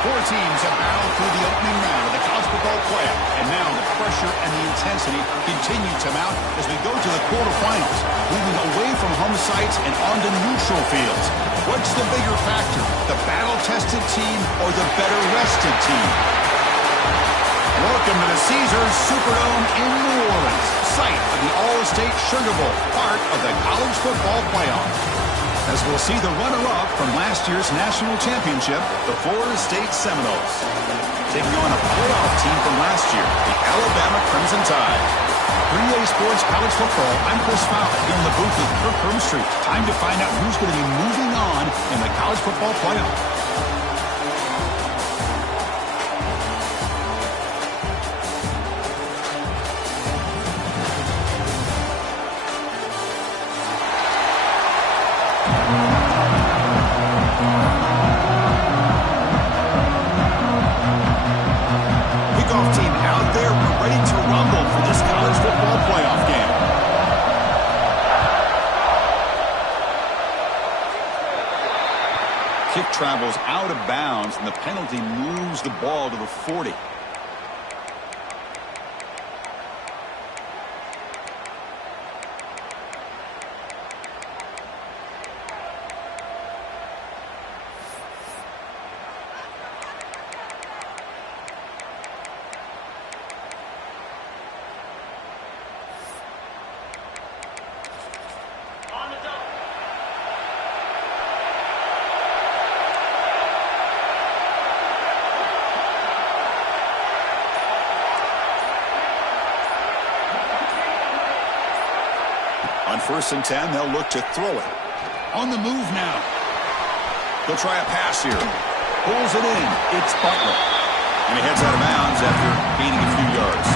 Four teams have battled through the opening round of the college football playoff, and now the pressure and the intensity continue to mount as we go to the quarterfinals, moving away from home sites and onto neutral fields. What's the bigger factor, the battle-tested team or the better-rested team? Welcome to the Caesars Superdome in New Orleans, site of the All-State Sugar Bowl, part of the college football playoff. As we'll see the runner-up from last year's national championship, the Florida State Seminoles, taking on a playoff team from last year, the Alabama Crimson Tide. 3A Sports College Football, I'm Chris Fowler here in the booth with Kirk Hermstreet. Time to find out who's going to be moving on in the college football playoff. Kick travels out of bounds, and the penalty moves the ball to the 40. On 1st and 10, they'll look to throw it. On the move now. They'll try a pass here. Pulls it in. It's Butler. And he heads out of bounds after gaining a few yards.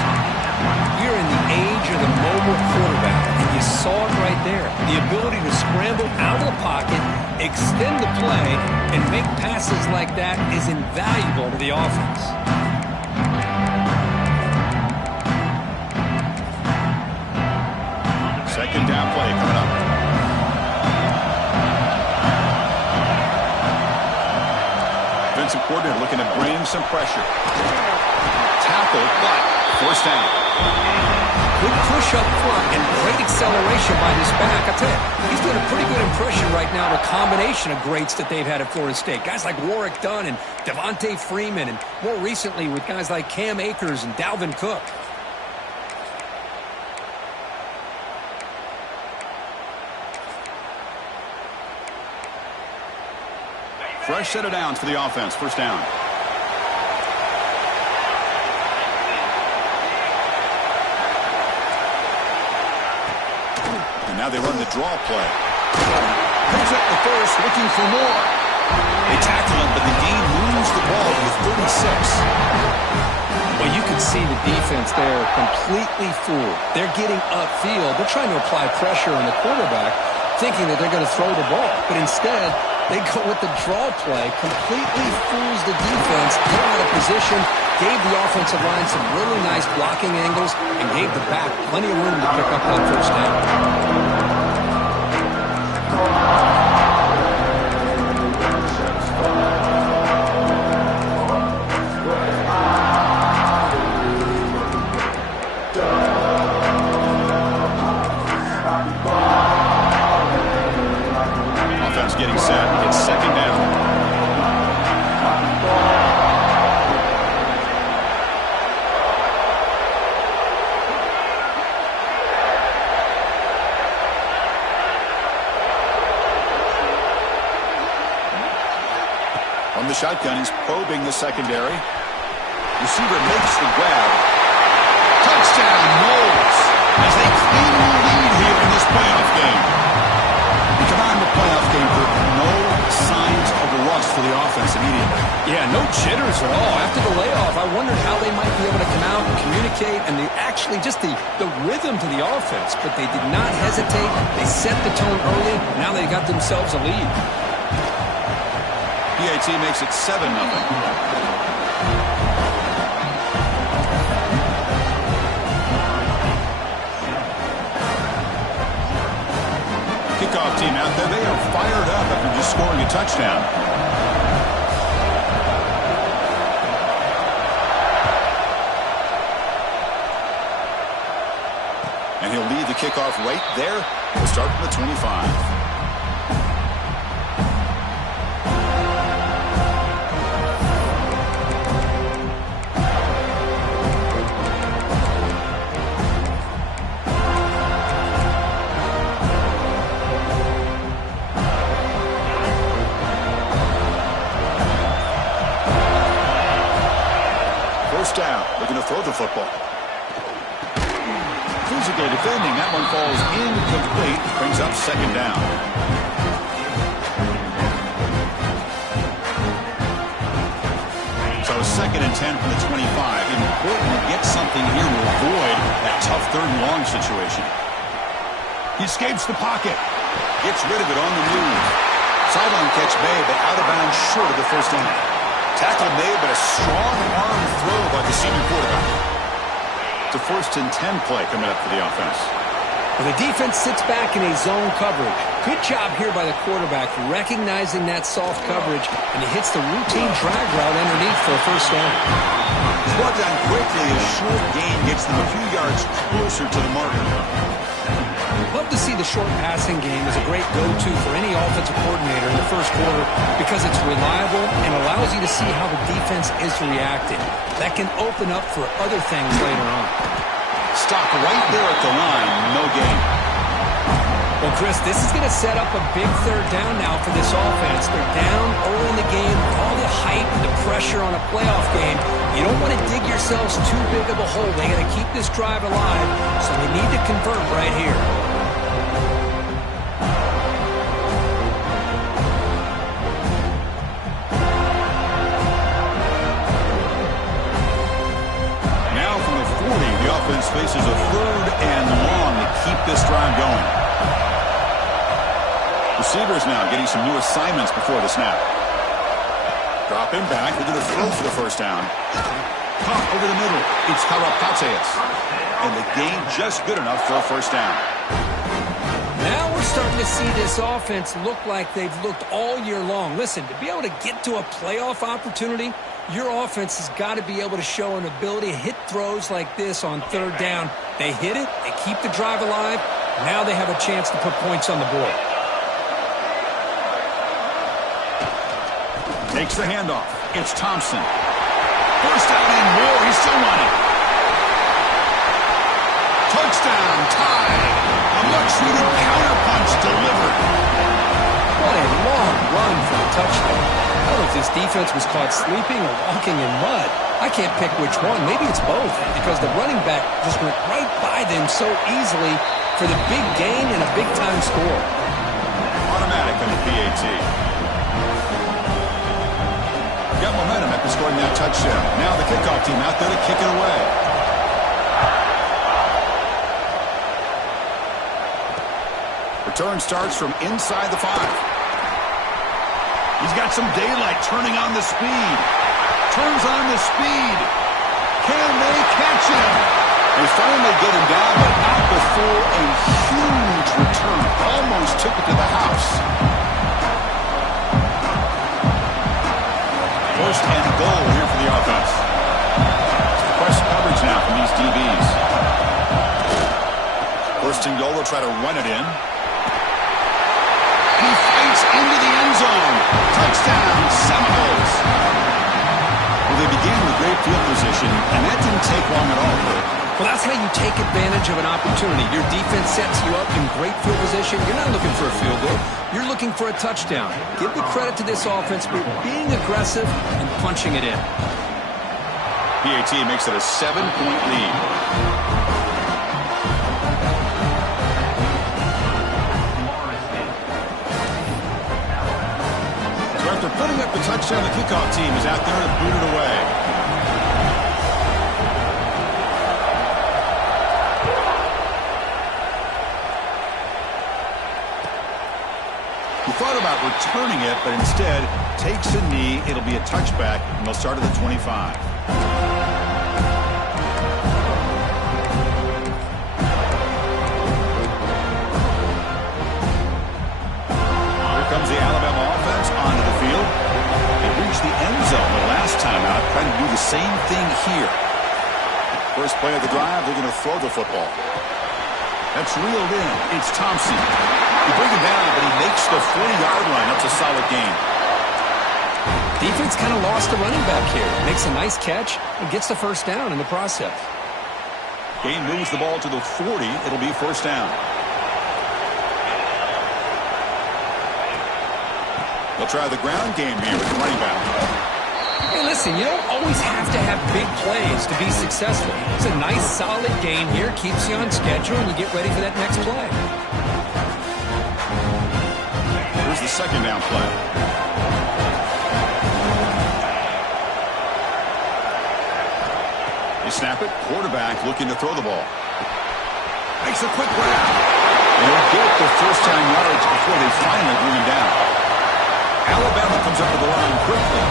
You're in the age of the mobile quarterback, and you saw it right there. The ability to scramble out of the pocket, extend the play, and make passes like that is invaluable to the offense. Second down play coming up. Defensive coordinator looking to bring some pressure. Tackle, but first down. Good push up front and great acceleration by this back. I tell you, he's doing a pretty good impression right now of a combination of greats that they've had at Florida State. Guys like Warwick Dunn and Devontae Freeman, and more recently with guys like Cam Akers and Dalvin Cook. Fresh set of downs for the offense. First down. And now they run the draw play. Picks up the first, looking for more. They tackle him, but the gain moves the ball with 36. Well, you can see the defense there completely fooled. They're getting upfield. They're trying to apply pressure on the quarterback, thinking that they're going to throw the ball. But instead, they go with the draw play, completely fools the defense, get out of position, gave the offensive line some really nice blocking angles, and gave the back plenty of room to pick up that first down. Getting set. It's second down. From the shotgun, he's probing the secondary. Receiver makes the grab. Touchdown, Noles, as they claim the lead here in this playoff game. Come on, the playoff game, no signs of rust for the offense immediately. Yeah, no jitters at all. After the layoff, I wondered how they might be able to come out and communicate, and actually just the rhythm to the offense. But they did not hesitate. They set the tone early. Now they got themselves a lead. PAT makes it 7-0. Kickoff team out there. They are fired up after just scoring a touchdown. kickoff right there. We'll start from the 25. Down. They're going to throw the football. Physical defending. That one falls incomplete. Brings up second down. So second and 10 from the 25. Important to get something here to avoid that tough third and long situation. He escapes the pocket. Gets rid of it on the move. Sideline catch made, but out of bounds short of the first down. Tackle made, but a strong arm throw by the senior quarterback. It's a first and 10 play coming up for the offense. Well, the defense sits back in a zone coverage. Good job here by the quarterback, recognizing that soft coverage, and he hits the routine drag route underneath for a first down. It's brought down quickly. A short gain gets them a few yards closer to the marker. Love to see the short passing game as a great go-to for any offensive coordinator in the first quarter because it's reliable and allows you to see how the defense is reacting. That can open up for other things later on. Stop right there at the line. No gain. Well, Chris, this is going to set up a big third down now for this offense. They're down early in the game with all the hype and the pressure on a playoff game. You don't want to dig yourselves too big of a hole. They got to keep this drive alive, so they need to convert right here. The offense faces a third and long to keep this drive going. Receivers now getting some new assignments before the snap. Drop him back. They're going to throw for the first down. Caught over the middle. It's Karapateas. And the gain just good enough for a first down. Now we're starting to see this offense look like they've looked all year long. Listen, to be able to get to a playoff opportunity, your offense has got to be able to show an ability to hit throws like this on third down. They hit it. They keep the drive alive. Now they have a chance to put points on the board. Takes the handoff. It's Thompson. First down and more. He's still running. Touchdown. Tied. A much-needed counterpunch delivered. What a long run for a touchdown. I don't know if this defense was caught sleeping or walking in mud. I can't pick which one. Maybe it's both because the running back just went right by them so easily for the big gain and a big-time score. Automatic on the PAT. Got momentum after scoring that touchdown. Now the kickoff team out there to kick it away. Return starts from inside the 5. He's got some daylight turning on the speed. Turns on the speed. Can they catch him? They finally get him down, but not before a huge return. Almost took it to the house. First and goal here for the offense. Press coverage now from these DBs. First and goal, they'll try to run it in. He fights into the end zone. Touchdown, Seminoles. Well, they began with great field position, and that didn't take long at all. Well, that's how you take advantage of an opportunity. Your defense sets you up in great field position. You're not looking for a field goal. You're looking for a touchdown. Give the credit to this offense for being aggressive and punching it in. PAT makes it a 7-point lead. After putting up the touchdown, the kickoff team is out there to boot it away. He thought about returning it, but instead takes a knee. It'll be a touchback, and they'll start at the 25. Comes the Alabama offense onto the field. They reached the end zone the last time out, trying to do the same thing here. First play of the drive, they're going to throw the football. That's reeled in. It's Thompson. You bring him down, but he makes the 40-yard line. That's a solid gain. Defense kind of lost a running back here. Makes a nice catch and gets the first down in the process. Gain moves the ball to the 40. It'll be first down. They'll try the ground game here with the running back. Hey, listen, you don't always have to have big plays to be successful. It's a nice, solid gain here. Keeps you on schedule, and you get ready for that next play. Here's the second down play. They snap it. Quarterback looking to throw the ball. Makes a quick grab. They'll get the first-time yards before they finally bring him down. Alabama comes up with the line quickly.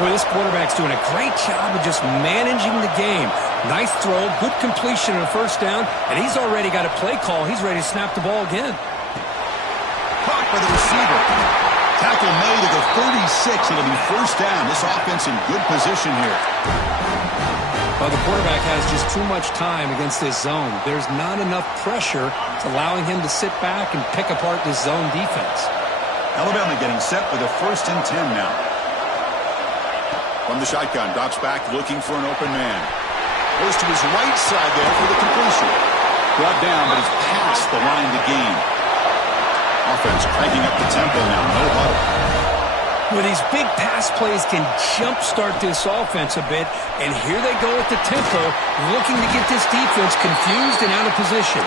Boy, this quarterback's doing a great job of just managing the game. Nice throw, good completion on a first down, and he's already got a play call. He's ready to snap the ball again. Caught by the receiver. Tackle made at the 36. It'll be first down. This offense in good position here. Well, the quarterback has just too much time against this zone. There's not enough pressure allowing him to sit back and pick apart this zone defense. Alabama getting set with a 1st and 10 now. From the shotgun, drops back looking for an open man. Goes to his right side there for the completion. Brought down, but he's past the line to gain. Offense cranking up the tempo now. No huddle. Well, these big pass plays can jumpstart this offense a bit, and here they go at the tempo, looking to get this defense confused and out of position.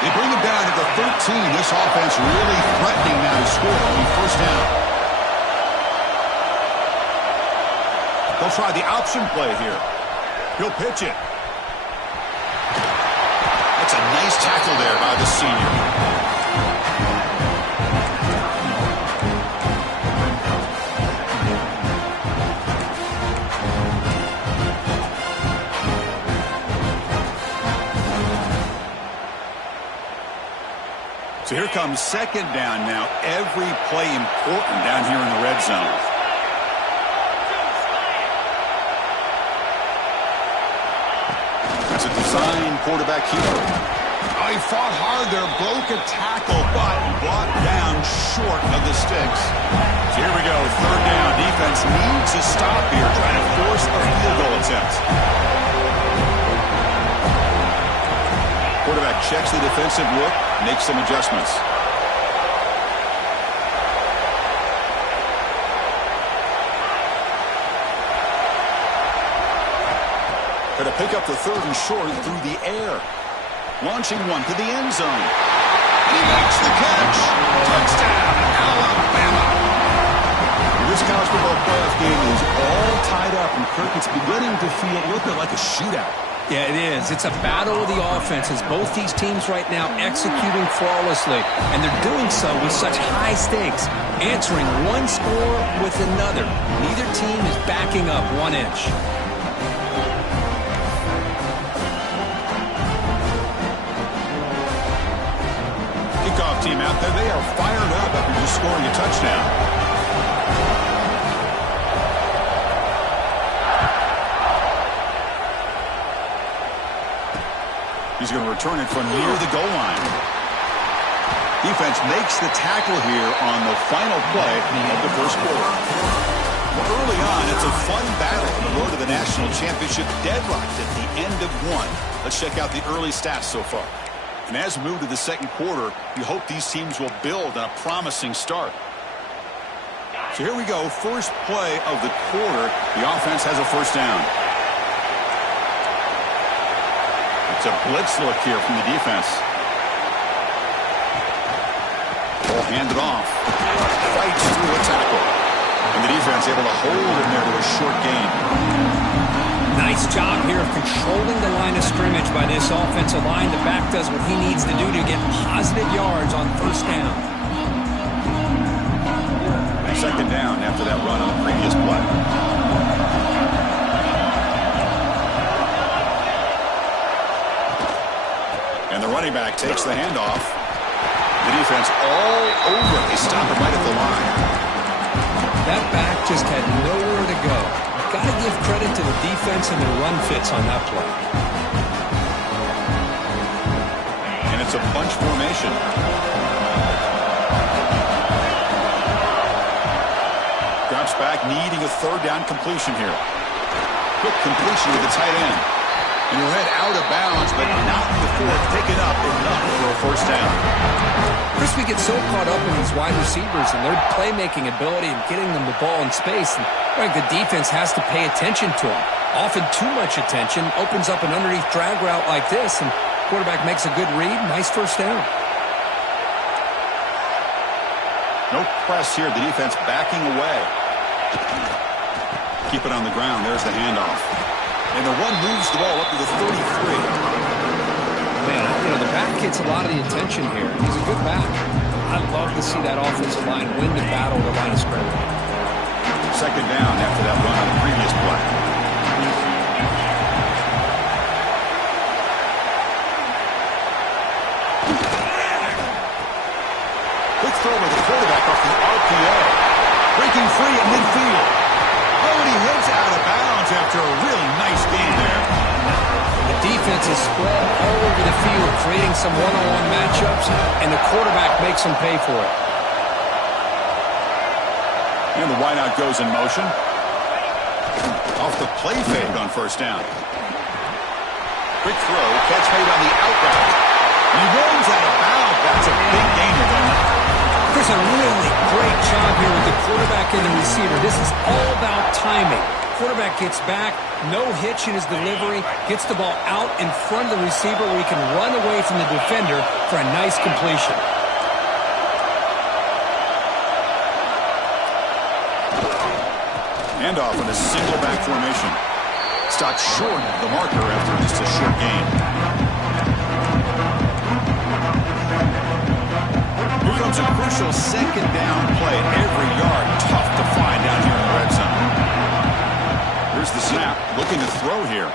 They bring him down at the 13. This offense really threatening now to score. It'll be first down. They'll try the option play here. He'll pitch it. That's a nice tackle there by the senior. So here comes second down now. Every play important down here in the red zone. That's a design quarterback here. Oh, he fought hard there, broke a tackle, but brought down short of the sticks. So here we go, third down. Defense needs a stop here, trying to force a field goal attempt. Quarterback checks the defensive look, makes some adjustments. Going to pick up the 3rd and short through the air. Launching one to the end zone. He makes the catch. Touchdown, Alabama. This college football playoff game is all tied up, and Kirk, it's beginning to feel a little bit like a shootout. Yeah, it is. It's a battle of the offenses. Both these teams right now executing flawlessly, and they're doing so with such high stakes, answering one score with another. Neither team is backing up 1 inch. Kickoff team out there, they are fired up after just scoring a touchdown. He's going to return it from near the goal line. Defense makes the tackle here on the final play of the first quarter. Well, early on, it's a fun battle on the road to the national championship, deadlocked at the end of 1. Let's check out the early stats so far. And as we move to the second quarter, we hope these teams will build on a promising start. So here we go, first play of the quarter. The offense has a first down. It's a blitz look here from the defense. Ball handed off. Fights through a tackle. And the defense able to hold him there to a short gain. Nice job here of controlling the line of scrimmage by this offensive line. The back does what he needs to do to get positive yards on first down. Second down after that run on the previous play. And the running back takes the handoff. The defense all over. They stop him right at the line. That back just had nowhere to go. Got to give credit to the defense and the run fits on that play. And it's a bunch formation. Drops back, needing a third down completion here. Quick completion to the tight end. And he'll head out of bounds, but not before it's taken up enough for a first down. Chris, we get so caught up in these wide receivers and their playmaking ability and getting them the ball in space. And I think the defense has to pay attention to them. Often too much attention opens up an underneath drag route like this, and quarterback makes a good read. Nice first down. No press here. The defense backing away. Keep it on the ground. There's the handoff. And the one moves the ball up to the 33. Man, the back gets a lot of the attention here. He's a good back. I love to see that offensive line win the battle at the line of scrimmage. Second down after that run on the previous play. Quick throw with the quarterback off the RPO. Breaking free in midfield. Oh, and he heads out of bounds after a really nice game there. The defense is spread all over the field, creating some one-on-one matchups, and the quarterback makes them pay for it. And the wideout goes in motion. Off the play fake on first down. Quick throw, catch made on the out route. He rolls out of bounds. That's a big gain again. Chris, a really great job here with the quarterback and the receiver. This is all about timing. Quarterback gets back, no hitch in his delivery, gets the ball out in front of the receiver where he can run away from the defender for a nice completion. Handoff in a single back formation. Stopped short of the marker after just a short gain. Here comes a crucial second down play. Every yard tough to find down here in the red zone. Here's the snap. Looking to throw here.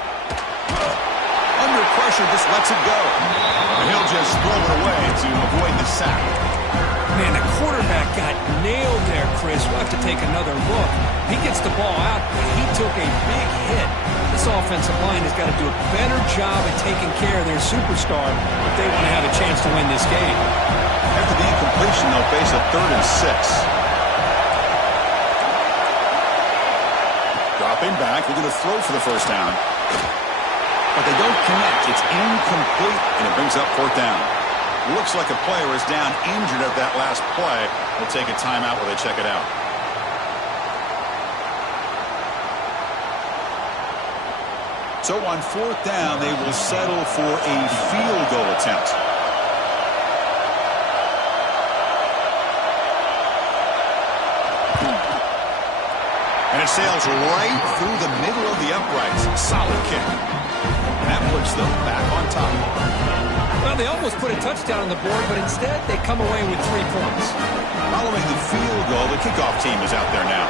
Under pressure, just lets it go. And he'll just throw it away to avoid the sack. Man, the quarterback got nailed there, Chris. We'll have to take another look. He gets the ball out, but he took a big hit. This offensive line has got to do a better job at taking care of their superstar if they want to have a chance to win this game. After the incompletion, they'll face a 3rd and 6. Dropping back, looking to throw for the first down. But they don't connect. It's incomplete, and it brings up 4th down. Looks like a player is down injured at that last play. They'll take a timeout while they check it out. So on 4th down, they will settle for a field goal attempt. And it sails right through the middle of the uprights. Solid kick. And that puts them back on top. Well, they almost put a touchdown on the board, but instead they come away with 3 points. Following the field goal, the kickoff team is out there now.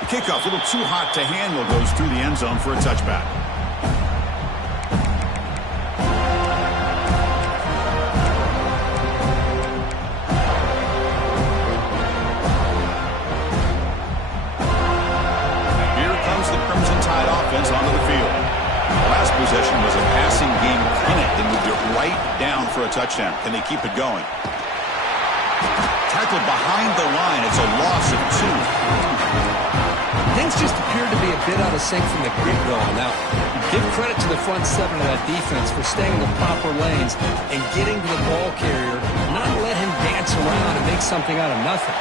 The kickoff, a little too hot to handle, goes through the end zone for a touchback. Onto the field. The last possession was a passing game clinic. They moved it right down for a touchdown. Can they keep it going? Tackled behind the line. It's a loss of 2. Things just appear to be a bit out of sync from the get-go. Now, give credit to the front 7 of that defense for staying in the proper lanes and getting to the ball carrier, not let him dance around and make something out of nothing.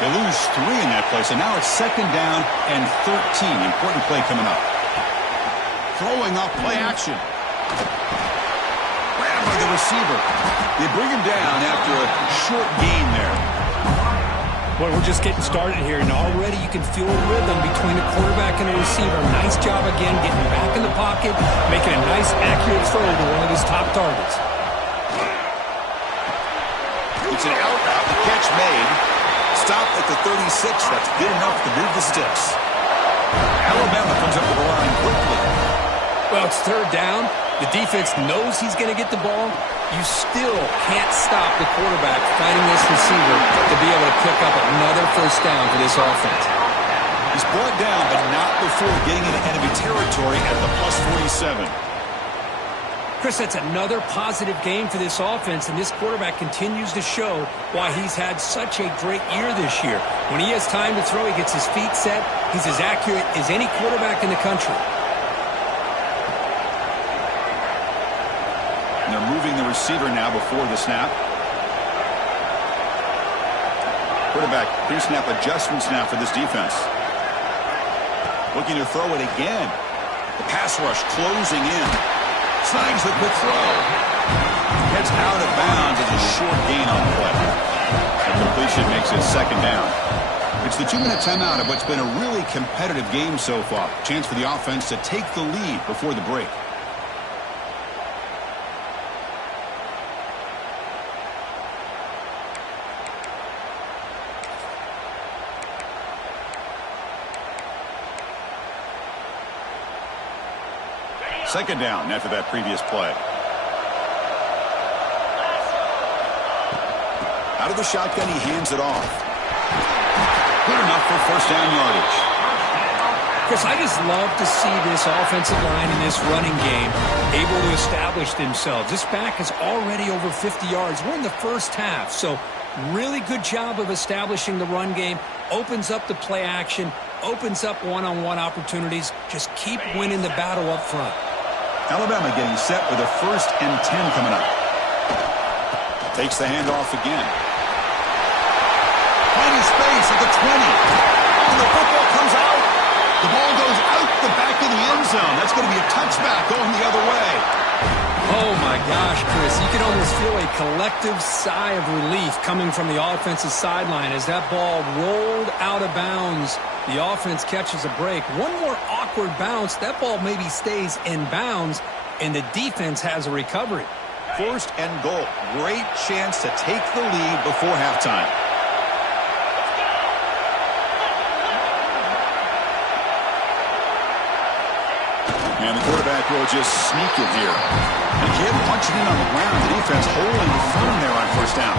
They lose 3 in that play, so now it's 2nd down and 13. Important play coming up. Throwing off play action. Grabbed by the receiver. They bring him down after a short gain there. Well, we're just getting started here, and already you can feel a rhythm between the quarterback and the receiver. Nice job again getting back in the pocket, making a nice, accurate throw to one of his top targets. It's an out route. The catch made. Stopped at the 36. That's good enough to move the sticks. Alabama comes up with the line quickly. Well, it's 3rd down. The defense knows he's going to get the ball. You still can't stop the quarterback fighting this receiver to be able to pick up another first down for this offense. He's brought down, but not before getting into enemy territory at the +47. Chris, that's another positive game for this offense, and this quarterback continues to show why he's had such a great year this year. When he has time to throw, he gets his feet set. He's as accurate as any quarterback in the country. And they're moving the receiver now before the snap. Quarterback pre-snap adjustments now for this defense. Looking to throw it again. The pass rush closing in. Snags the quick throw. Gets out of bounds as a short gain on the play. And completion makes it second down. It's the 2-minute timeout of what's been a really competitive game so far. Chance for the offense to take the lead before the break. Second down after that previous play. Out of the shotgun, he hands it off. Good enough for first down yardage. Chris, I just love to see this offensive line in this running game able to establish themselves. This back is already over 50 yards. We're in the first half, so really good job of establishing the run game. Opens up the play action, opens up one-on-one opportunities. Just keep winning the battle up front. Alabama getting set with a 1st and 10 coming up. Takes the handoff again. Finding space at the 20. Oh, the football comes out. The ball goes out the back of the end zone. That's going to be a touchback going the other way. Oh, my gosh, Chris. You can almost feel a collective sigh of relief coming from the offensive sideline as that ball rolled out of bounds. The offense catches a break. One more awkward bounce. That ball maybe stays in bounds, and the defense has a recovery. 1st and goal. Great chance to take the lead before halftime. And the quarterback will just sneak it here. And again, punching in on the ground. The defense holding firm there on first down.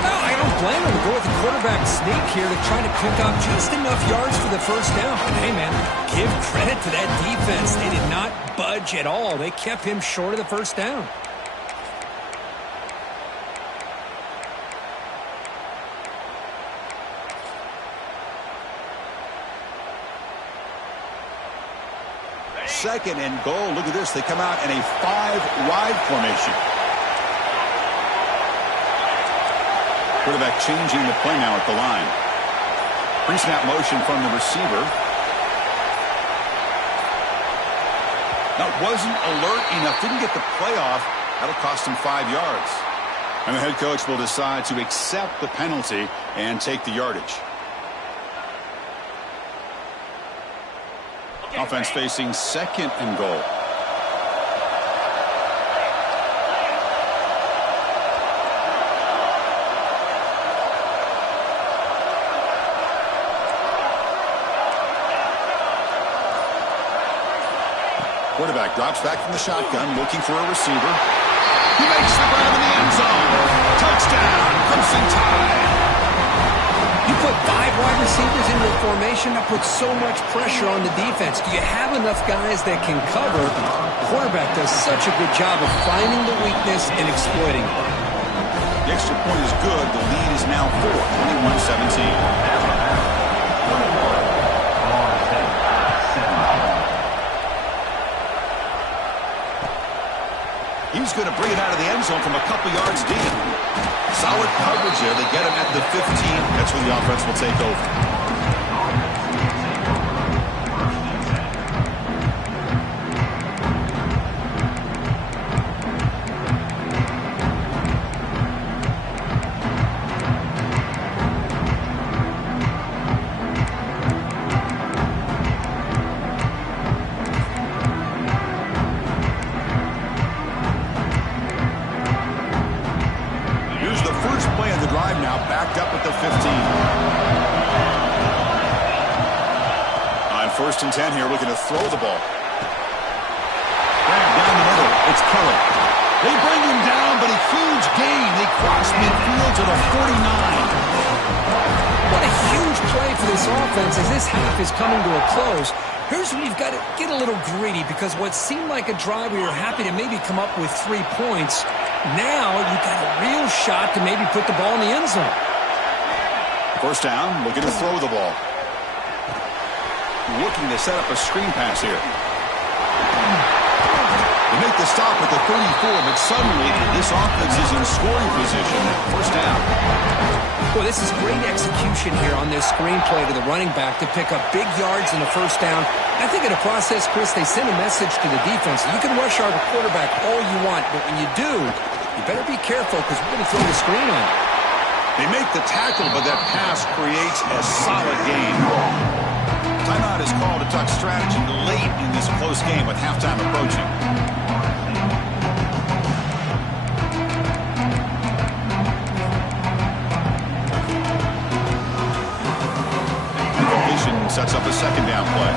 No, I don't blame him to go with the quarterback sneak here to try to pick up just enough yards for the first down. But hey, man, give credit to that defense. They did not budge at all. They kept him short of the first down. Second and goal. Look at this. They come out in a 5-wide formation. Quarterback changing the play now at the line. Pre-snap motion from the receiver. That wasn't alert enough. Didn't get the play off. That'll cost him 5 yards. And the head coach will decide to accept the penalty and take the yardage. Offense facing second and goal. Quarterback drops back from the shotgun, looking for a receiver. He makes the grab in the end zone. Touchdown, Crimson Tide. You put 5 wide receivers into a formation that puts so much pressure on the defense. Do you have enough guys that can cover? The quarterback does such a good job of finding the weakness and exploiting it. The extra point is good. The lead is now 4, 21-17. He's going to bring it out of the end zone from a couple yards deep. Solid coverage there. They get him at the 15. That's when the offense will take over. First and 10 here, looking to throw the ball. Grab down the middle. It's Keller. They bring him down, but a huge gain. They cross midfield to the 49. What a huge play for this offense as this half is coming to a close. Here's where you've got to get a little greedy because what seemed like a drive where you're happy to maybe come up with 3 points, now you've got a real shot to maybe put the ball in the end zone. First down, looking to throw the ball. Looking to set up a screen pass here. They make the stop at the 34, but suddenly this offense is in scoring position. First down. Well, this is great execution here on this screenplay to the running back to pick up big yards in the first down. I think in a process, Chris, they send a message to the defense. You can rush our quarterback all you want, but when you do, you better be careful because we're going to throw the screen on you. They make the tackle, but that pass creates a solid gain. Timeout is called to tuck strategy late in this close game with halftime approaching. Sets up a second down play.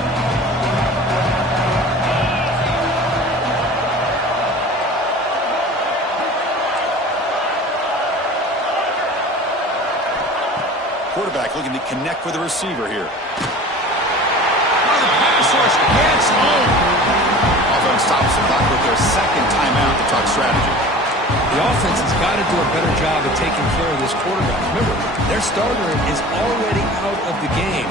Quarterback looking to connect with the receiver here. Pass rush gets home. Offense stops the clock with their second timeout to talk strategy. The offense has got to do a better job of taking care of this quarterback. Remember, their starter is already out of the game.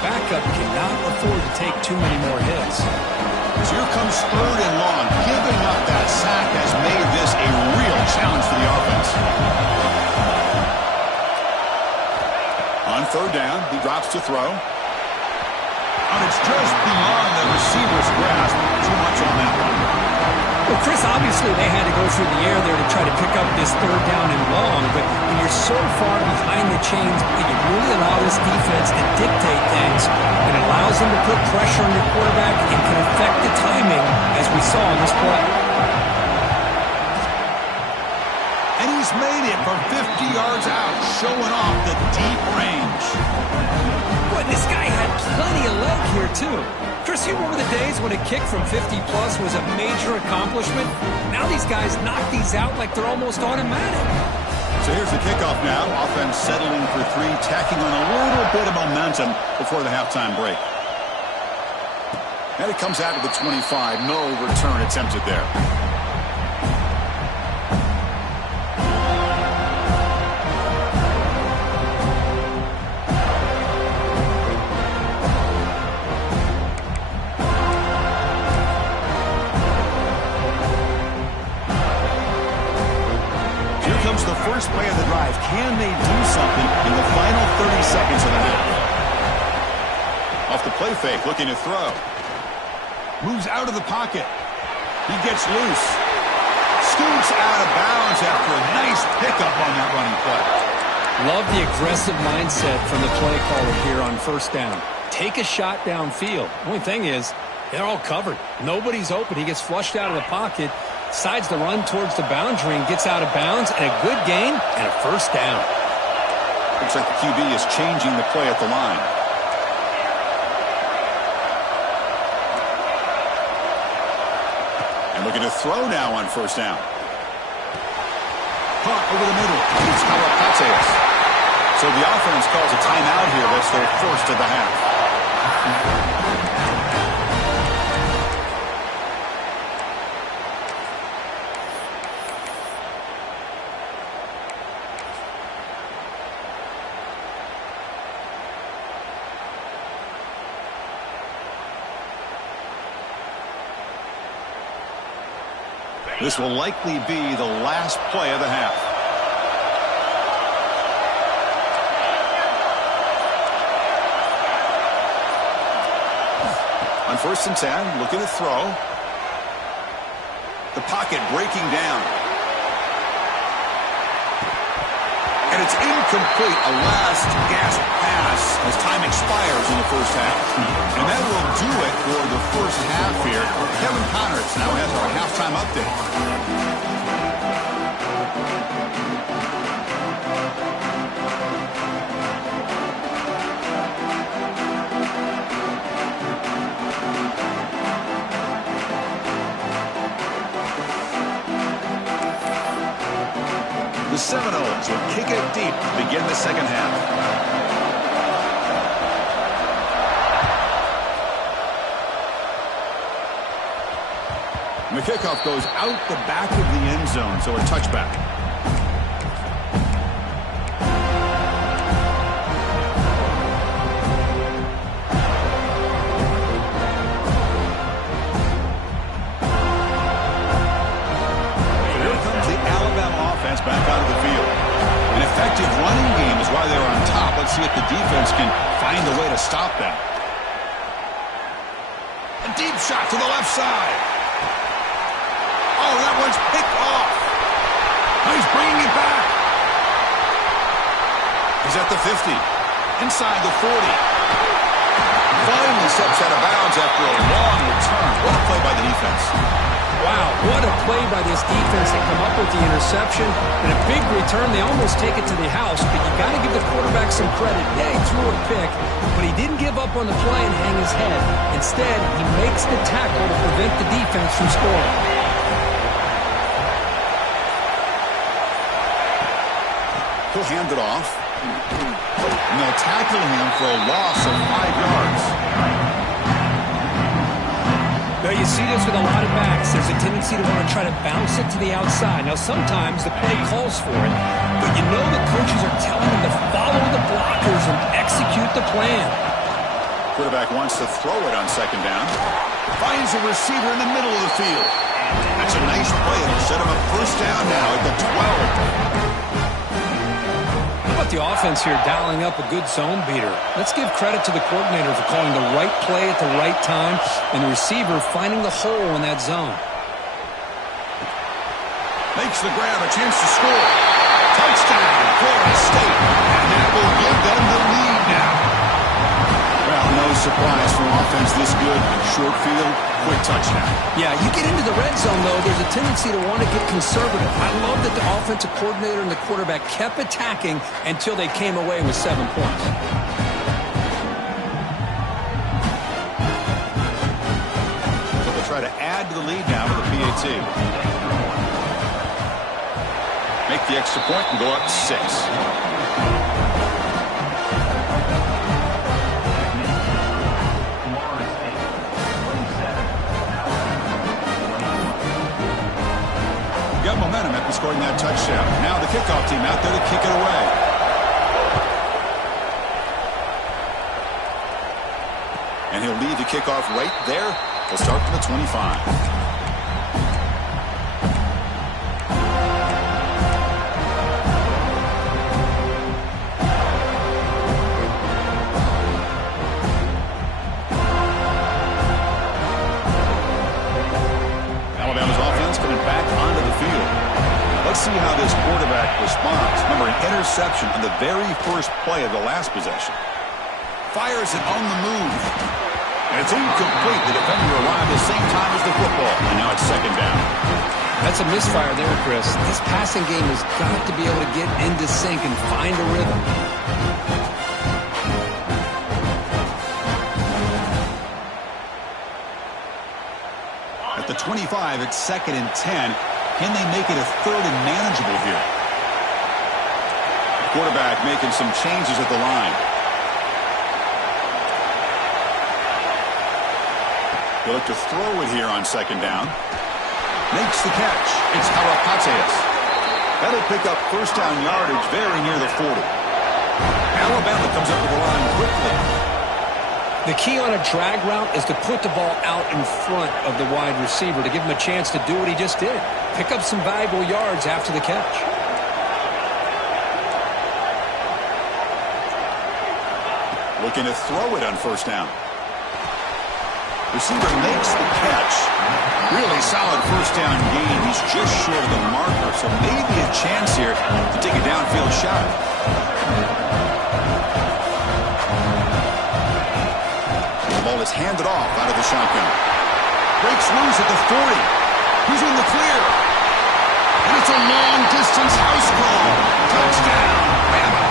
Backup cannot afford to take too many more hits. As here comes 3rd and long. Giving up that sack has made this a real challenge for the offense. On 3rd down, he drops to throw. And it's just beyond the receiver's grasp. Too much on that one. Well, Chris, obviously they had to go through the air there to try to pick up this 3rd down and long, but when you're so far behind the chains, you really allow this defense to dictate things. It allows them to put pressure on your quarterback and can affect the timing, as we saw in this play. And he's made it from 50 yards out, showing off the deep range. But this guy had plenty of leg here, too. Chris, you remember the days when a kick from 50-plus was a major accomplishment? Now these guys knock these out like they're almost automatic. So here's the kickoff now. Offense settling for 3, tacking on a little bit of momentum before the halftime break. And it comes out to the 25. No return attempted there. The first play of the drive. Can they do something in the final 30 seconds of the half? Off the play fake, looking to throw. Moves out of the pocket. He gets loose. Scoots out of bounds after a nice pickup on that running play. Love the aggressive mindset from the play caller here on 1st down. Take a shot downfield. Only thing is, they're all covered. Nobody's open. He gets flushed out of the pocket. Decides to run towards the boundary and gets out of bounds, and a good gain and a 1st down. Looks like the QB is changing the play at the line. And looking to throw now on 1st down. Caught over the middle. It's Kalapates. So the offense calls a timeout here. That's their first of the half. This will likely be the last play of the half. On 1st and 10, looking to throw. The pocket breaking down. And it's incomplete. A last gasp pass as time expires in the first half. And that will do it for the first half here. Kevin Conrad's now has our halftime update. The Seminoles will kick it deep to begin the second half. And the kickoff goes out the back of the end zone, so a touchback. Back out of the field. An effective running game is why they're on top. Let's see if the defense can find a way to stop them. A deep shot to the left side. Oh, that one's picked off. Oh, he's bringing it back. He's at the 50. Inside the 40. Finally steps out of bounds after a long return. What a play by the defense. Wow, what a play by this defense to come up with the interception. And a big return. They almost take it to the house, but you got to give the quarterback some credit. Yeah, he threw a pick, but he didn't give up on the play and hang his head. Instead, he makes the tackle to prevent the defense from scoring. He'll hand it off. And they'll tackle him for a loss of 5 yards. Well, you see this with a lot of backs. There's a tendency to want to try to bounce it to the outside. Now, sometimes the play calls for it, but you know the coaches are telling them to follow the blockers and execute the plan. Quarterback wants to throw it on second down. Finds a receiver in the middle of the field. That's a nice play. It'll set him up first down now at the 12. How about the offense here dialing up a good zone beater? Let's give credit to the coordinator for calling the right play at the right time and the receiver finding the hole in that zone. Makes the grab, a chance to score. Touchdown, Florida State. And that will give them the lead now. Well, no surprise from offense this good. Short field, quick touchdown. Yeah, you get into the red zone, though, there's a tendency to want to get conservative. I love that the offensive coordinator and the quarterback kept attacking until they came away with 7 points. So they'll try to add to the lead now with the PAT. Make the extra point and go up 6. Got momentum after scoring that touchdown. Now the kickoff team out there to kick it away. And he'll lead the kickoff right there. He'll start from the 25. Let's see how this quarterback responds. Remember, an interception on the very first play of the last possession. Fires it on the move. And it's incomplete. The defender arrived at the same time as the football. And now it's second down. That's a misfire there, Chris. This passing game has got to be able to get into sync and find a rhythm. At the 25, it's 2nd and 10. Can they make it a 3rd and manageable here? Quarterback making some changes at the line. They'll look to throw it here on second down. Makes the catch. It's Harapateas. That'll pick up first down yardage very near the 40. Alabama comes up to the line quickly. The key on a drag route is to put the ball out in front of the wide receiver to give him a chance to do what he just did. Pick up some valuable yards after the catch. Looking to throw it on first down. Receiver makes the catch. Really solid first down gain. He's just short of the marker, so maybe a chance here to take a downfield shot. The ball is handed off out of the shotgun. Breaks loose at the 40. He's in the clear. And it's a long-distance house call. Touchdown, Bama.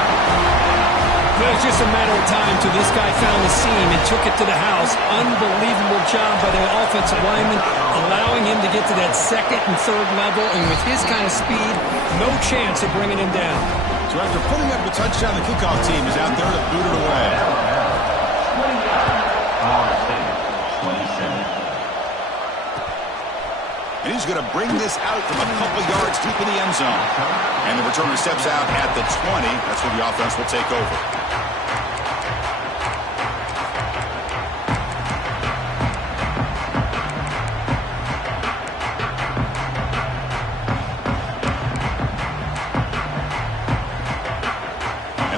Well, it's just a matter of time till this guy found the seam and took it to the house. Unbelievable job by the offensive lineman, allowing him to get to that 2nd and 3rd level. And with his kind of speed, no chance of bringing him down. So after putting up a touchdown, the kickoff team is out there to boot it away. And he's going to bring this out from a couple yards deep in the end zone. And the returner steps out at the 20. That's where the offense will take over.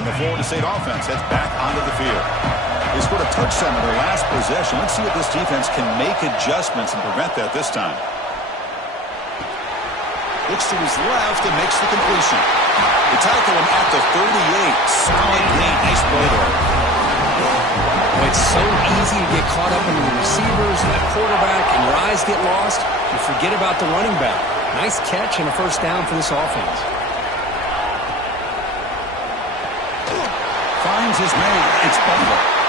And the Florida State offense heads back onto the field. They scored a touchdown in their last possession. Let's see if this defense can make adjustments and prevent that this time. Looks to his left and makes the completion. They tackle him at the 38. Solid gain. Nice play there. Well, it's so easy to get caught up in the receivers and the quarterback, and your eyes get lost. You forget about the running back. Nice catch and a first down for this offense. Finds his man. It's Butler.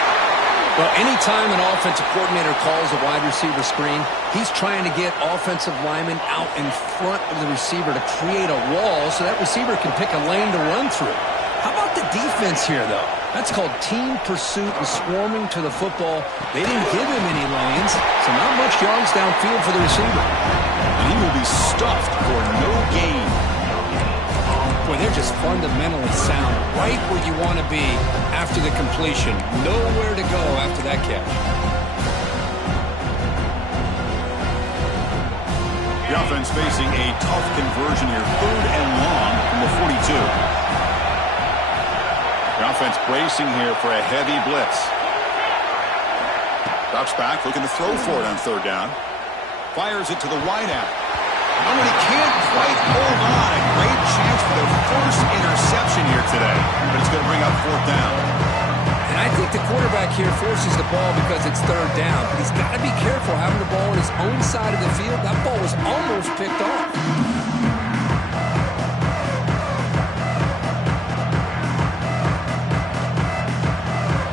Well, anytime an offensive coordinator calls a wide receiver screen, he's trying to get offensive linemen out in front of the receiver to create a wall so that receiver can pick a lane to run through. How about the defense here, though? That's called team pursuit and swarming to the football. They didn't give him any lanes, so not much yards downfield for the receiver. And he will be stuffed for no gain. Boy, they're just fundamentally sound, right where you want to be after the completion. Nowhere to go after that catch. The offense facing a tough conversion here. 3rd and long from the 42. The offense bracing here for a heavy blitz. Drops back, looking to throw for it on 3rd down. Fires it to the wideout. Oh, and he can't quite hold on. A great chance for their first interception here today. But it's going to bring up 4th down. And I think the quarterback here forces the ball because it's 3rd down. But he's got to be careful having the ball on his own side of the field. That ball was almost picked off.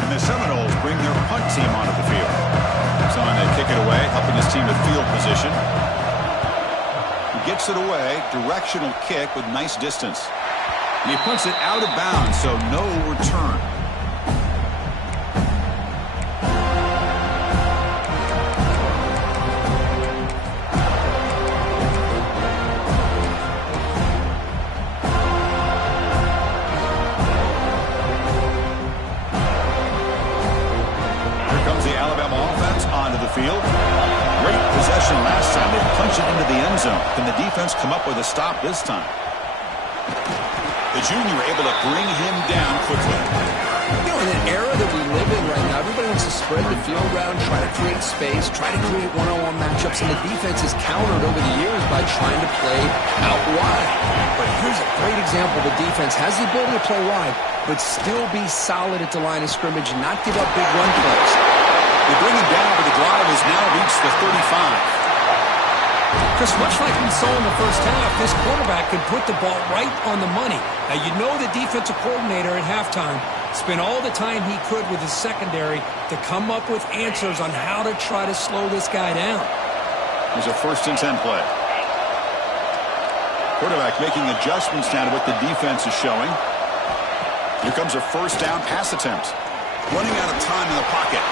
And the Seminoles bring their punt team onto the field. So on to kick it away, helping his team with field position. Gets it away, directional kick with nice distance. And he punts it out of bounds, so no return. Here comes the Alabama offense onto the field. Great possession last time. They punched it into the end zone. Can the defense come up with a stop this time? The junior able to bring him down quickly. You know, in an era that we live in right now, everybody wants to spread the field around, try to create space, try to create one-on-one matchups, and the defense is countered over the years by trying to play out wide. But here's a great example. The defense has the ability to play wide, but still be solid at the line of scrimmage and not give up big run plays. They bring him down, but the drive has now reached the 35. Because much like we saw in the first half, this quarterback could put the ball right on the money. Now, you know the defensive coordinator at halftime spent all the time he could with his secondary to come up with answers on how to try to slow this guy down. There's a 1st and 10 play. Quarterback making adjustments now to what the defense is showing. Here comes a 1st down pass attempt. Running out of time in the pocket.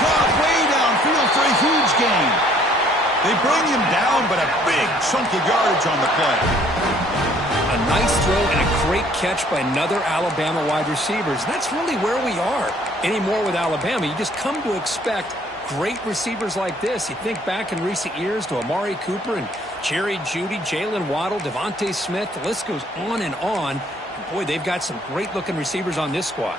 Caught way downfield for a huge gain. They bring him down, but a big chunk of yardage on the play. A nice throw and a great catch by another Alabama wide receivers. That's really where we are anymore with Alabama. You just come to expect great receivers like this. You think back in recent years to Amari Cooper and Jerry Jeudy, Jalen Waddle, Devontae Smith. The list goes on and on. And boy, they've got some great-looking receivers on this squad.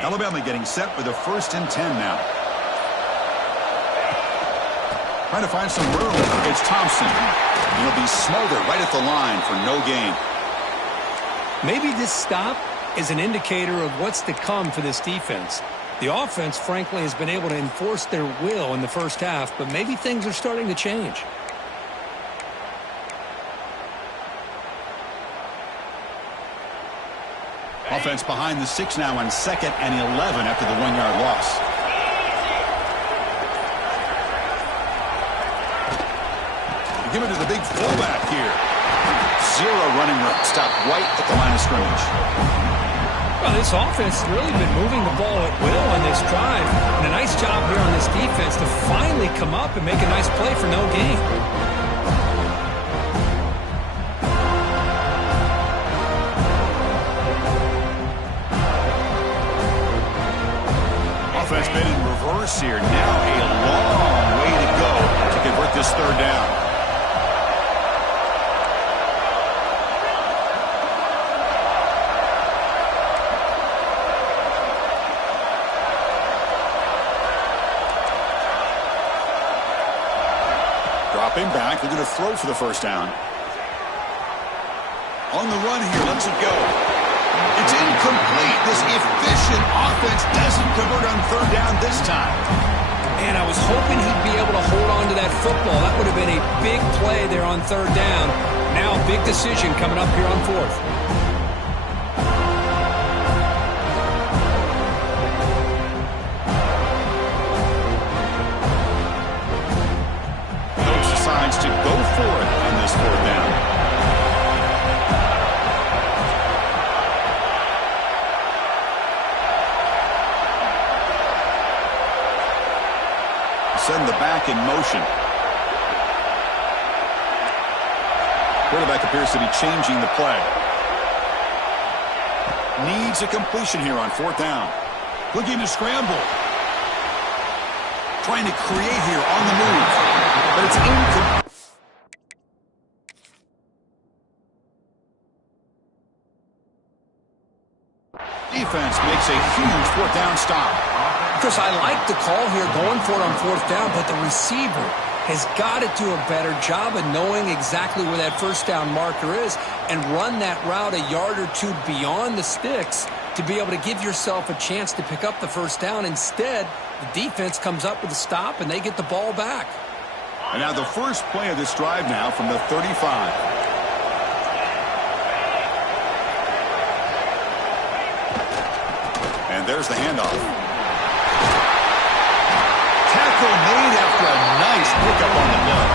Alabama getting set with a 1st and 10 now. Trying to find some room. It's Thompson. He'll be smothered right at the line for no gain. Maybe this stop is an indicator of what's to come for this defense. The offense, frankly, has been able to enforce their will in the first half, but maybe things are starting to change. Offense behind the 6 now on 2nd and 11 after the 1-yard loss. Give it to the big fullback here. zero running room. Stopped right at the line of scrimmage. Well, this offense has really been moving the ball at will on this drive. And a nice job here on this defense to finally come up and make a nice play for no gain. Offense been in reverse here. Now a long way to go to convert this third down. Dropping back, they're going to throw for the first down. On the run here, lets it go. It's incomplete. This efficient offense doesn't convert on third down this time. And I was hoping he'd be able to hold on to that football. That would have been a big play there on third down. Now a big decision coming up here on fourth. Coach decides to go for it on this fourth down. Send the back in motion. Quarterback appears to be changing the play. Needs a completion here on fourth down. Looking to scramble. Trying to create here on the move. But it's incomplete. Defense makes a huge fourth down stop. Chris, I like the call here going for it on fourth down, but the receiver has got to do a better job of knowing exactly where that first down marker is and run that route a yard or two beyond the sticks to be able to give yourself a chance to pick up the first down. Instead, the defense comes up with a stop and they get the ball back. And now the first play of this drive now from the 35. And there's the handoff. Tackle made after a nice pickup on the play.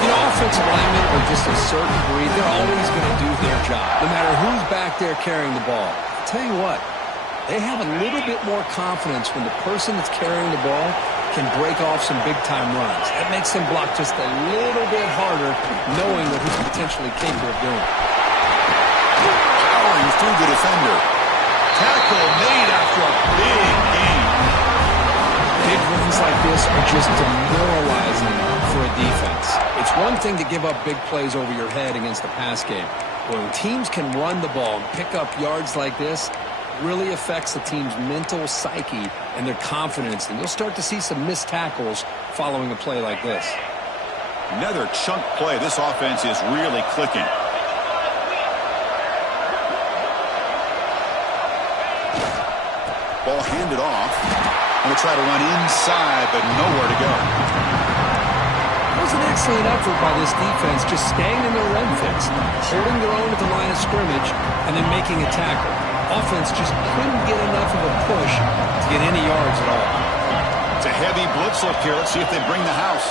You know, offensive linemen are just a certain breed. They're always going to do their job, no matter who's back there carrying the ball. I'll tell you what, they have a little bit more confidence when the person that's carrying the ball can break off some big-time runs. That makes them block just a little bit harder, knowing what he's potentially capable of doing. Powering through the defender. Tackle made after a big gain. Big runs like this are just demoralizing for a defense. It's one thing to give up big plays over your head against the pass game. But when teams can run the ball and pick up yards like this, it really affects the team's mental psyche and their confidence. And you'll start to see some missed tackles following a play like this. Another chunk play. This offense is really clicking. Ball handed off. Going to try to run inside, but nowhere to go. It was an excellent effort by this defense, just staying in their run fix, holding their own at the line of scrimmage, and then making a tackle. Offense just couldn't get enough of a push to get any yards at all. It's a heavy blitz look here. Let's see if they bring the house.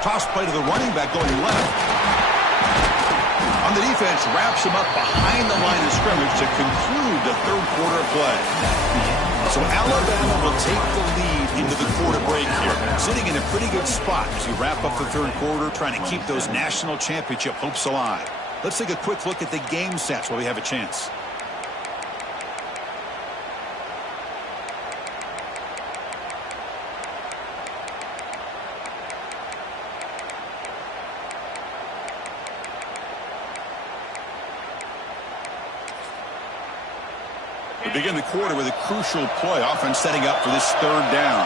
Toss play to the running back going left. On the defense, wraps him up behind the line of scrimmage to conclude the third quarter play. So Alabama will take the lead into the quarter break here, sitting in a pretty good spot as we wrap up the third quarter, trying to keep those national championship hopes alive. Let's take a quick look at the game sets while we have a chance. We begin the quarter with a crucial play, offense setting up for this third down.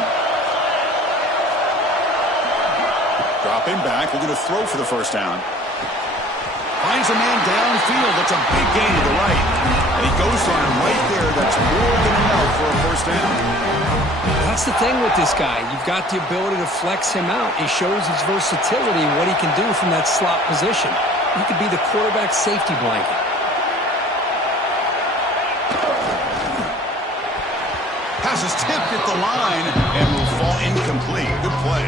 Dropping back, we're going to throw for the first down. Finds a man downfield. That's a big gain to the right. And he goes on him right there. That's more than enough for a first down. That's the thing with this guy. You've got the ability to flex him out. He shows his versatility and what he can do from that slot position. He could be the quarterback safety blanket. is tipped at the line and will fall incomplete. Good play.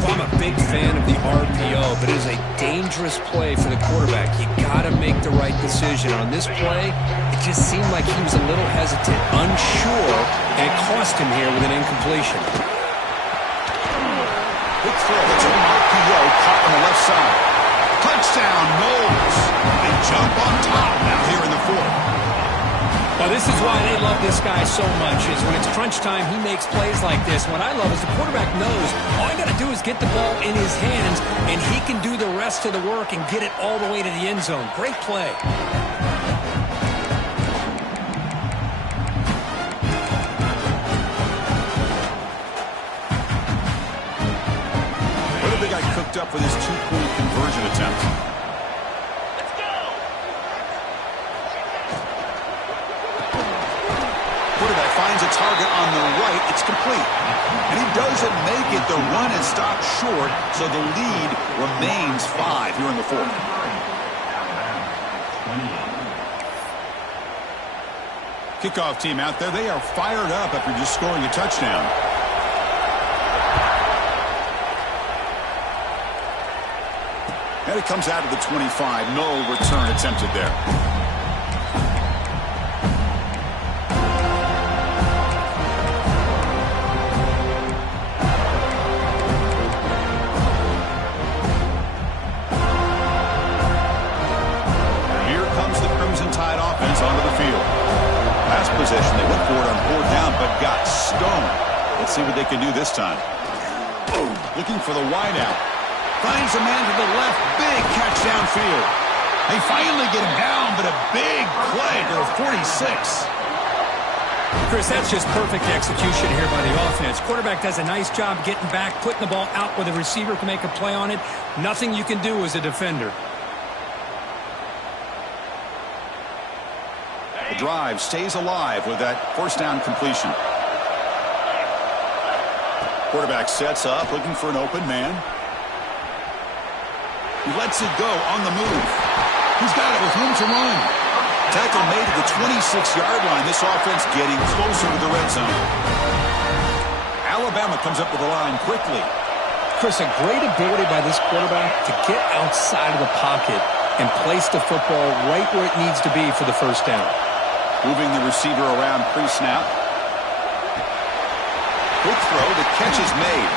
Well, I'm a big fan of the RPO, but it is a dangerous play for the quarterback. You got to make the right decision. On this play, it just seemed like he was a little hesitant, unsure, and it cost him here with an incompletion. Quick throw. It's an RPO caught on the left side. Touchdown, Knowles. They jump on top now here in the fourth. Well, this is why they love this guy so much, is when it's crunch time, he makes plays like this. What I love is the quarterback knows all you got to do is get the ball in his hands, and he can do the rest of the work and get it all the way to the end zone. Great play. What have they got cooked up for this two-point conversion attempt? Quarterback finds a target on the right. It's complete. And he doesn't make it. The run is stopped short, so the lead remains 5 here in the fourth. Kickoff team out there. They are fired up after just scoring a touchdown. And it comes out of the 25. No return attempted there. Possession. They went for it on 4th down, but got stoned. Let's see what they can do this time. Boom. Looking for the wideout. Finds a man to the left. Big catch downfield. They finally get him down, but a big play to the 46. Chris, that's just perfect execution here by the offense. Quarterback does a nice job getting back, putting the ball out where the receiver can make a play on it. Nothing you can do as a defender. The drive stays alive with that 1st down completion. Quarterback sets up, looking for an open man. He lets it go on the move. He's got it with room to run. Tackle made at the 26-yard line. This offense getting closer to the red zone. Alabama comes up with the line quickly. Chris, a great ability by this quarterback to get outside of the pocket and place the football right where it needs to be for the 1st down. Moving the receiver around pre-snap. Quick throw. The catch is made.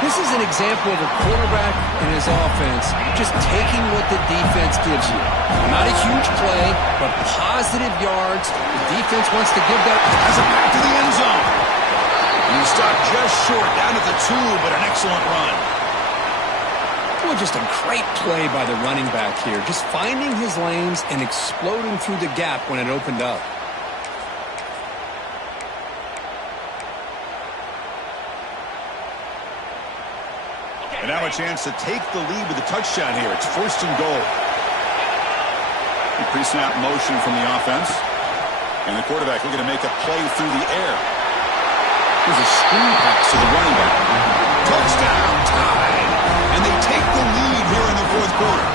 This is an example of a quarterback and his offense just taking what the defense gives you. Not a huge play, but positive yards. The defense wants to give that. Has it back to the end zone. And he stopped just short, down at the 2, but an excellent run. Well, just a great play by the running back here. Just finding his lanes and exploding through the gap when it opened up. And now a chance to take the lead with a touchdown here. It's 1st and goal. Pre-snap motion from the offense. And the quarterback looking to make a play through the air. Here's a screen pass to the running back. Touchdown, tied. And they take the lead here in the 4th quarter.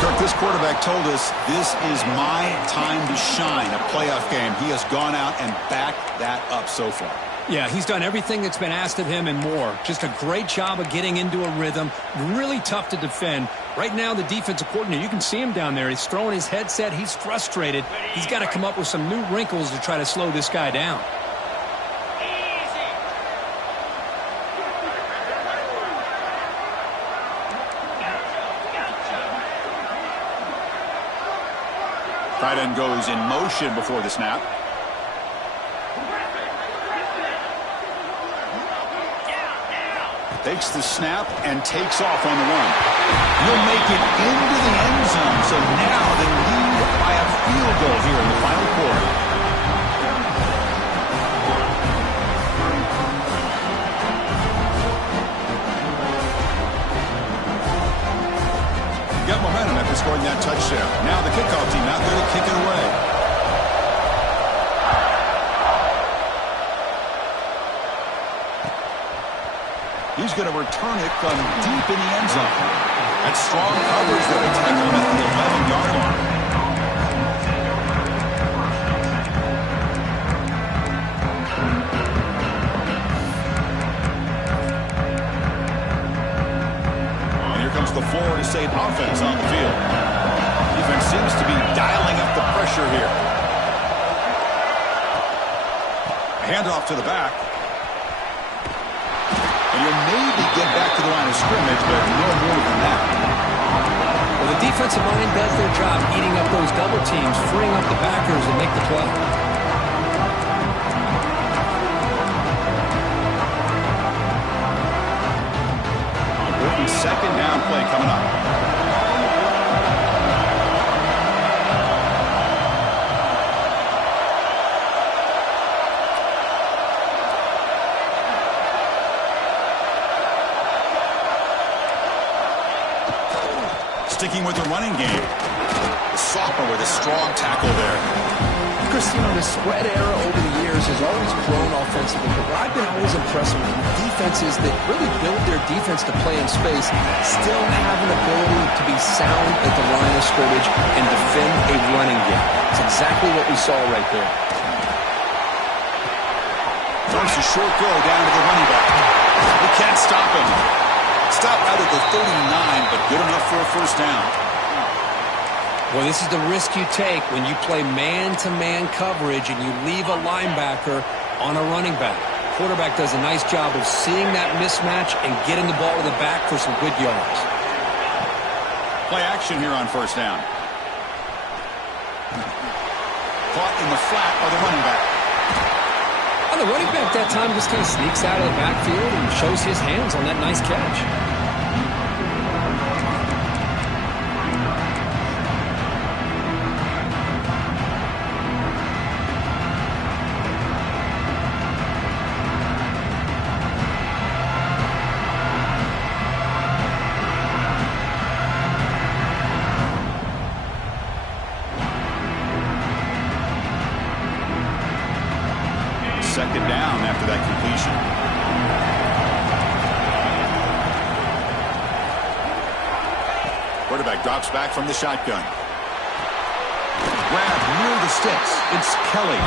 Kirk, this quarterback told us this is my time to shine, a playoff game. He has gone out and backed that up so far. Yeah, he's done everything that's been asked of him and more. Just a great job of getting into a rhythm. Really tough to defend. Right now, the defensive coordinator, you can see him down there. He's throwing his headset. He's frustrated. He's got to come up with some new wrinkles to try to slow this guy down. Tight end goes in motion before the snap. Takes the snap and takes off on the run. He'll make it into the end zone. So now they lead by a field goal here in the final quarter. Got momentum after scoring that touchdown. Now the kickoff team out there to kick it away. He's going to return it from deep in the end zone. That's strong coverage there. They tackle him at the 11-yard line. comes the Florida State offense on the field. Defense seems to be dialing up the pressure here. Handoff to the back. And you'll maybe get back to the line of scrimmage, but no more than that. Well, the defensive line does their job eating up those double teams, freeing up the backers and make the play. Second down play coming up. Sticking with the running game. The sophomore with a strong tackle there. Chris, you know, the spread era over the years has always grown offensively, but what I've been always impressed with defenses that really build their defense to play in space still have an ability to be sound at the line of scrimmage and defend a running game. It's exactly what we saw right there. Throws a short go down to the running back. We can't stop him. Stop out at the 39, but good enough for a first down. Well, this is the risk you take when you play man-to-man coverage and you leave a linebacker on a running back. Quarterback does a nice job of seeing that mismatch and getting the ball to the back for some good yards. Play action here on first down. Caught in the flat by the running back. The running back that time just kind of sneaks out of the backfield and shows his hands on that nice catch. Second down after that completion. Quarterback drops back from the shotgun. Grab near the sticks. It's Kelly.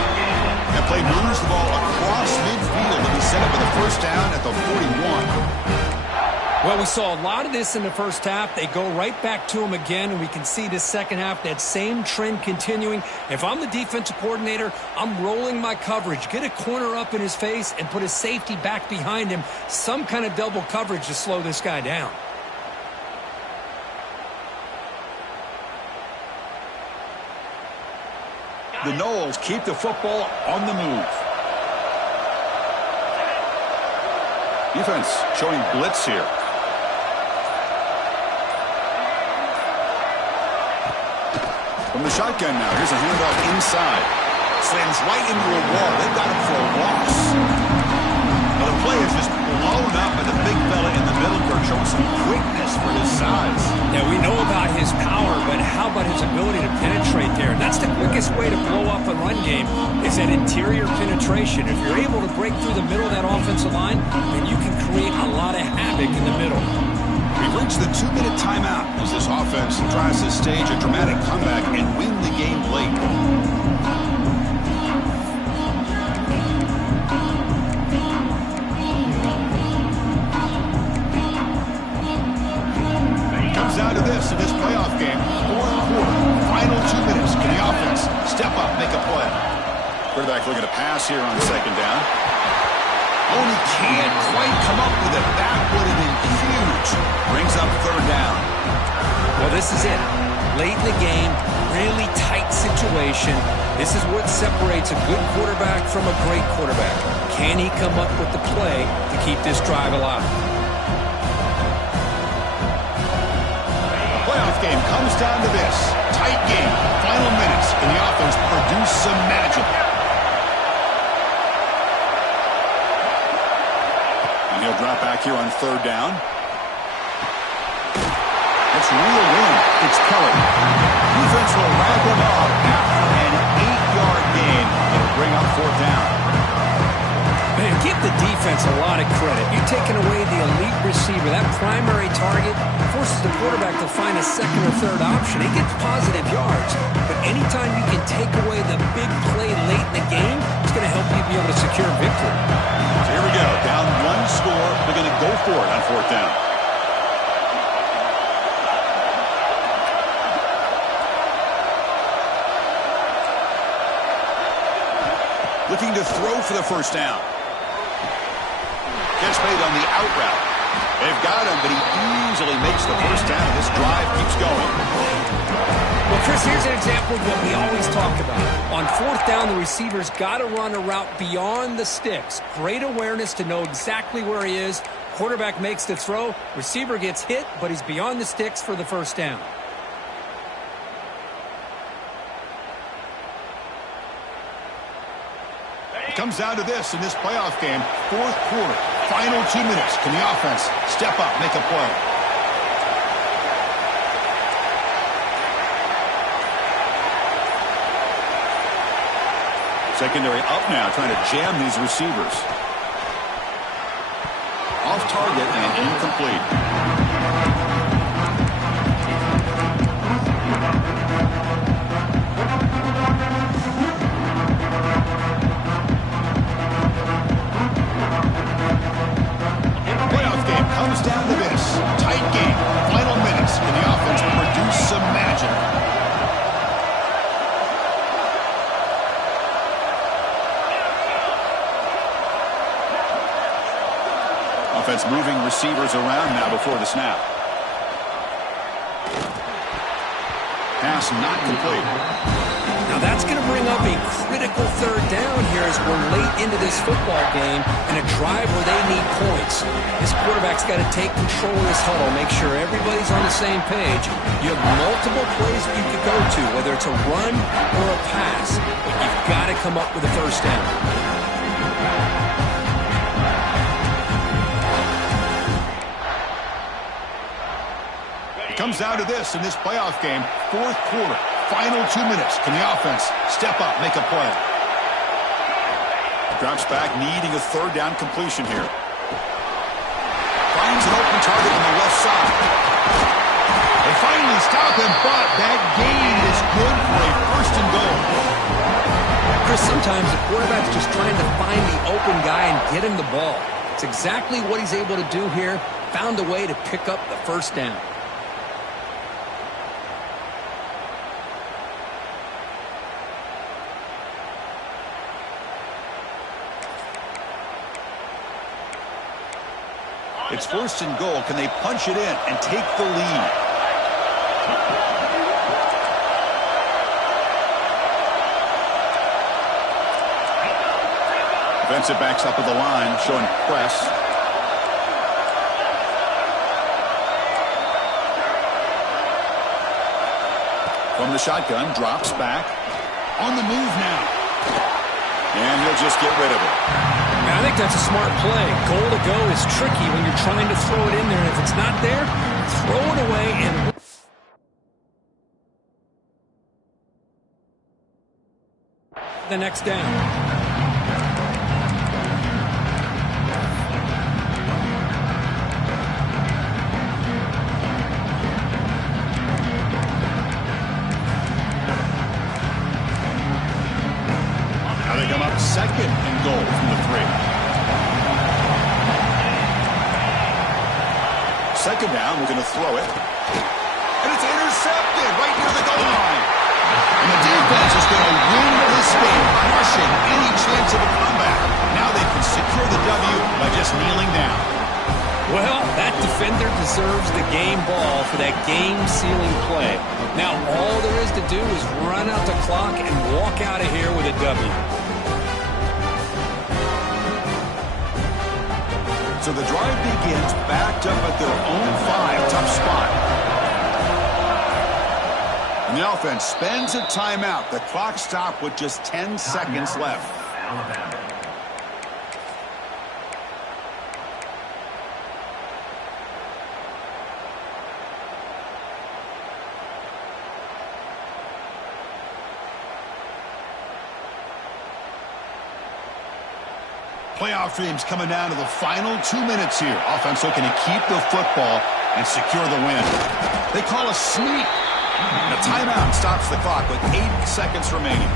That play moves the ball across midfield and he's set up with a first down at the 41. Well, we saw a lot of this in the first half. They go right back to him again, and we can see this second half, that same trend continuing. If I'm the defensive coordinator, I'm rolling my coverage. Get a corner up in his face and put a safety back behind him. Some kind of double coverage to slow this guy down. The Noles keep the football on the move. Defense showing blitz here. From the shotgun now, here's a handoff inside. Slams right into a wall. They've got him for a loss. Now the play is just blown up by the big fella in the middle, showing some quickness for his size. Yeah, we know about his power, but how about his ability to penetrate there? That's the quickest way to blow up a run game, is that interior penetration. If you're able to break through the middle of that offensive line, then you can create a lot of havoc in the middle. We've reached the 2-minute timeout as this offense tries to stage a dramatic comeback and win the game late. Comes down to this in this playoff game. Fourth quarter, final 2 minutes. Can the offense step up, make a play? Quarterback looking to pass here on second down. Oh, he can't quite come up with it. That would have been huge. Brings up third down. Well, this is it. Late in the game, really tight situation. This is what separates a good quarterback from a great quarterback. Can he come up with the play to keep this drive alive? The playoff game comes down to this. Tight game. Final minutes. Can the offense produce some magic? He'll drop back here on third down. It's real in. It's Kelly. Defense will wrap him up after an 8-yard gain. It'll bring up fourth down. Man, give the defense a lot of credit. You're taking away the elite receiver. That primary target forces the quarterback to find a second or third option. He gets positive yards. But anytime you can take away the big play late in the game, it's going to help you be able to secure victory. Here we go. Down one score. They're going to go for it on fourth down. looking to throw for the first down. Gets made on the out route. They've got him, but he easily makes the first down, and this drive keeps going. Well, Chris, here's an example of what we always talk about. On fourth down, the receiver's got to run a route beyond the sticks. Great awareness to know exactly where he is. Quarterback makes the throw. Receiver gets hit, but he's beyond the sticks for the first down. It comes down to this in this playoff game. Fourth quarter, final 2 minutes. Can the offense step up, make a play? Secondary up now, trying to jam these receivers. Off target and incomplete. Playoff game comes down to this. Tight game, final minutes. Can the offense produce some magic? Offense moving receivers around now before the snap. Pass not complete. Now that's going to bring up a critical third down here as we're late into this football game and a drive where they need points. This quarterback's got to take control of this huddle, make sure everybody's on the same page. You have multiple plays that you could go to, whether it's a run or a pass, but you've got to come up with a first down. Comes down to this in this playoff game. Fourth quarter, final 2 minutes. Can the offense step up, make a play? Drops back, needing a third down completion here. Finds an open target on the left side. They finally stop him, but that gain is good for a first and goal. Chris, sometimes the quarterback's just trying to find the open guy and get him the ball. It's exactly what he's able to do here. Found a way to pick up the first down. It's first and goal. Can they punch it in and take the lead? Defensive backs up at the line, showing press. From the shotgun, drops back. On the move now. And he'll just get rid of it. I think that's a smart play. Goal to go is tricky when you're trying to throw it in there. And if it's not there, throw it away and the next down. Second and goal from the 3. Second down, we're going to throw it. And it's intercepted right near the goal line. And the defense is going to win this game, crushing any chance of a comeback. Now they can secure the W by just kneeling down. Well, that defender deserves the game ball for that game-sealing play. Now all there is to do is run out the clock and walk out of here with a W. So the drive begins backed up at their own 5. Tough spot. And the offense spends a timeout. The clock stopped with just 10 seconds left. Playoff dreams coming down to the final 2 minutes here. Offense looking to keep the football and secure the win. They call a sneak. The timeout stops the clock with 8 seconds remaining.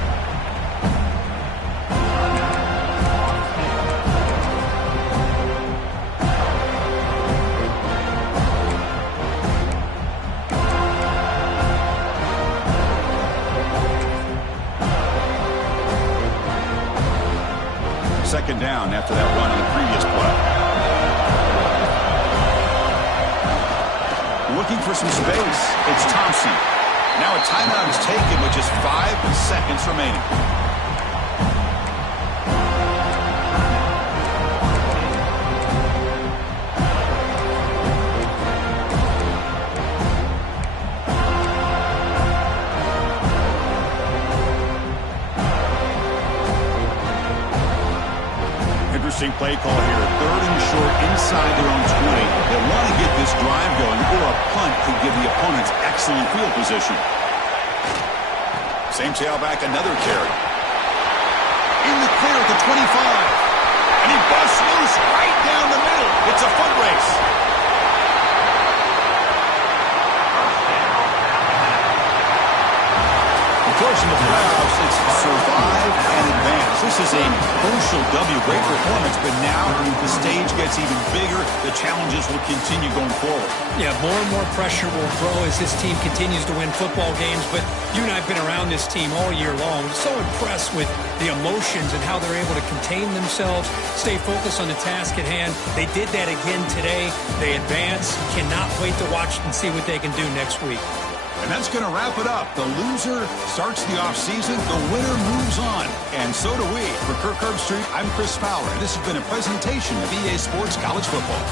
down after that run on the previous play. Looking for some space. It's Thompson. Now a timeout is taken with just 5 seconds remaining. Interesting play call here. 3rd and short inside their own 20. They want to get this drive going, or a punt could give the opponents excellent field position. Same tailback, another carry. In the clear at the 25. And he busts loose right down the middle. It's a foot race. Of course, in the playoffs, it's survive and advance. This is a crucial W. Great performance, but now the stage gets even bigger. The challenges will continue going forward. Yeah, more and more pressure will grow as this team continues to win football games, but you and I have been around this team all year long. So impressed with the emotions and how they're able to contain themselves, stay focused on the task at hand. They did that again today. They advance. Cannot wait to watch and see what they can do next week. And that's going to wrap it up. The loser starts the offseason. The winner moves on. And so do we. For Kirk Herbstreit, I'm Chris Fowler. And this has been a presentation of EA Sports College Football.